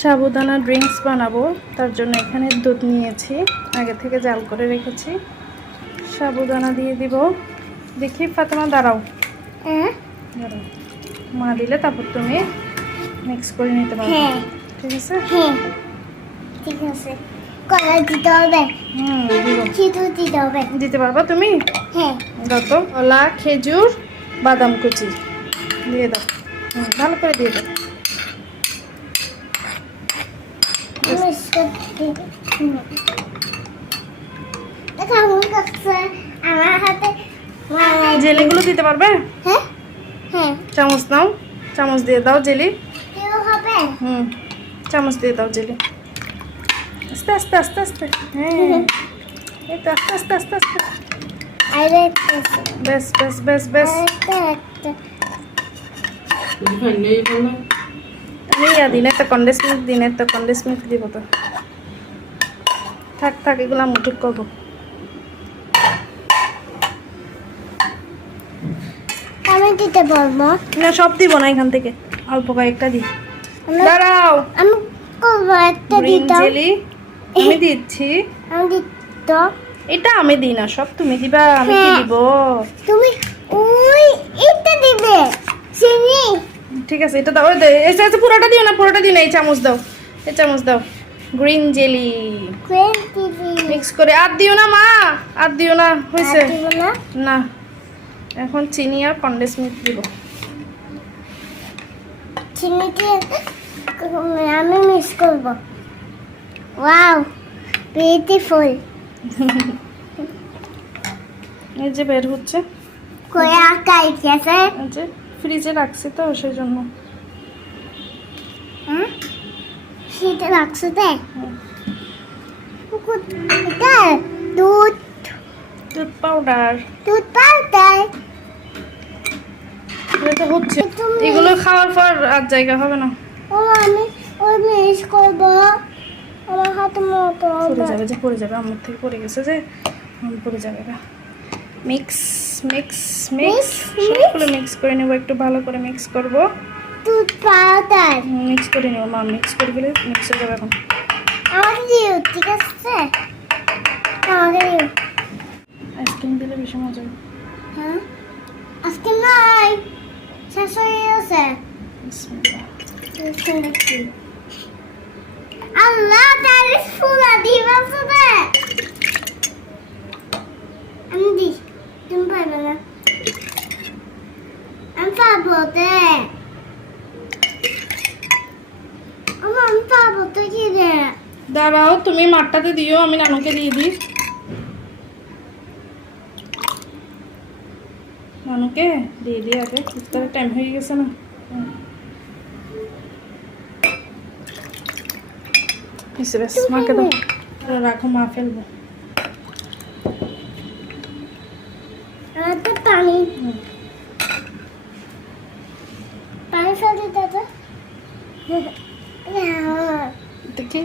সাবুদানা drinks বানাবো তার জন্য এখানে দুধ নিয়েছি আগে থেকে জাল করে রেখেছি। সাবুদানা দিয়ে দিব। দেখি ফাতেমা দাঁড়াও। হ্যাঁ? দাঁড়াও। মা দিলে তারপর তুমি মিক্স করে নিতে পারবে। হ্যাঁ। ঠিক আছে? হ্যাঁ। ঠিক আছে। কলা দিতে হবে। হুম দিতে হবে। দিতে পারবা তুমি? হ্যাঁ। কলা খেজুর বাদাম কুচি। দিয়ে দাও। ভালো করে দিয়ে দাও নমস্কার হুম। দেখো আমার কাছে আমার হাতে মালাই জেলিগুলো দিতে পারবে? হ্যাঁ হ্যাঁ। চামচ নাও চামচ দিয়ে দাও জেলি। হুম চামচ দিয়ে দাও জেলি। আস্তে আস্তে আস্তে আস্তে। হ্যাঁ। এই তো আস্তে আস্তে আস্তে আস্তে। বেশ বেশ বেশ বেশ। ইয়া দিনে তো কন্ডেন্স মিল্ক দিনে তো কন্ডেন্স মিল্ক দিব তো। থাক থাক এগুলো আমি ঠিক করব। আমি দিতে না সব দিব না এখান থেকে। অল্প কয়েকটা দিই দাঁড়াও। আমি করব একটা দিতাম। আমি দিচ্ছি। আমি দিত এটা আমি দিই না সব তুমি দিবা আমি কি হ্যাঁ। দিব? তুমি ওই এটা দিবে। ঠিক আছে এটা দাও যে পুরোটা দিও না পুরোটা দিও না এই চামচ দাও এই চামচ দাও। গ্রিন জেলি মিক্স করে আর দিও না মা আর দিও না হয়েছে। না? না এখন চিনি আর কন্ডেন্স মিল্ক দিব। চিনি দিয়ে আমি মিক্স করব। ওয়াও বিউটিফুল এই যে বের হচ্ছে। কয়া কাইছে এই যে। ফ্রিজে রাখছি তো সেই জন্য হ্যাঁ রাখছো। এটা দুধ। দুধ পাউডার দুধ পাউডার এটা হচ্ছে। এগুলো খাওয়ার পর আর জায়গা হবে না। ও আমি ওই মিস করব। আমার হাতে মতো পড়ে যাবে যে পড়ে যাবে। আমার থেকে পড়ে গেছে যে পড়ে যাবে মিক্স মিক্স মিক্স সবগুলো মিক্স করে নেব একটু ভালো করে মিক্স করব। দুধ পাউডার। মিক্স করে নেব মা মিক্স করে গেলে মিক্স হয়ে যাবে এখন। আমাকে দিও ঠিক আছে? আমাকে দিও। আইসক্রিম দিলে বেশি মজা হবে হ্যাঁ? আজকে নাই। শেষ হয়ে গেছে। আল্লাহ তারে ফুলা দিবাস দে আমি দি তুমি পারবে না আমি পাবো দে আমার আমি পাবো তো কি রে দাঁড়াও তুমি মাঠটাতে দিও আমি নানুকে দিয়ে দিই। নানুকে দিয়ে দিই আগে ইফতারের টাইম হয়ে গেছে না। হুম। হয়েছে, ব্যাস মাকে দাও। আরে রাখো মা ফেলব। আমার তো পানি। হুম। পানি ফেলতে দে তো। দেখি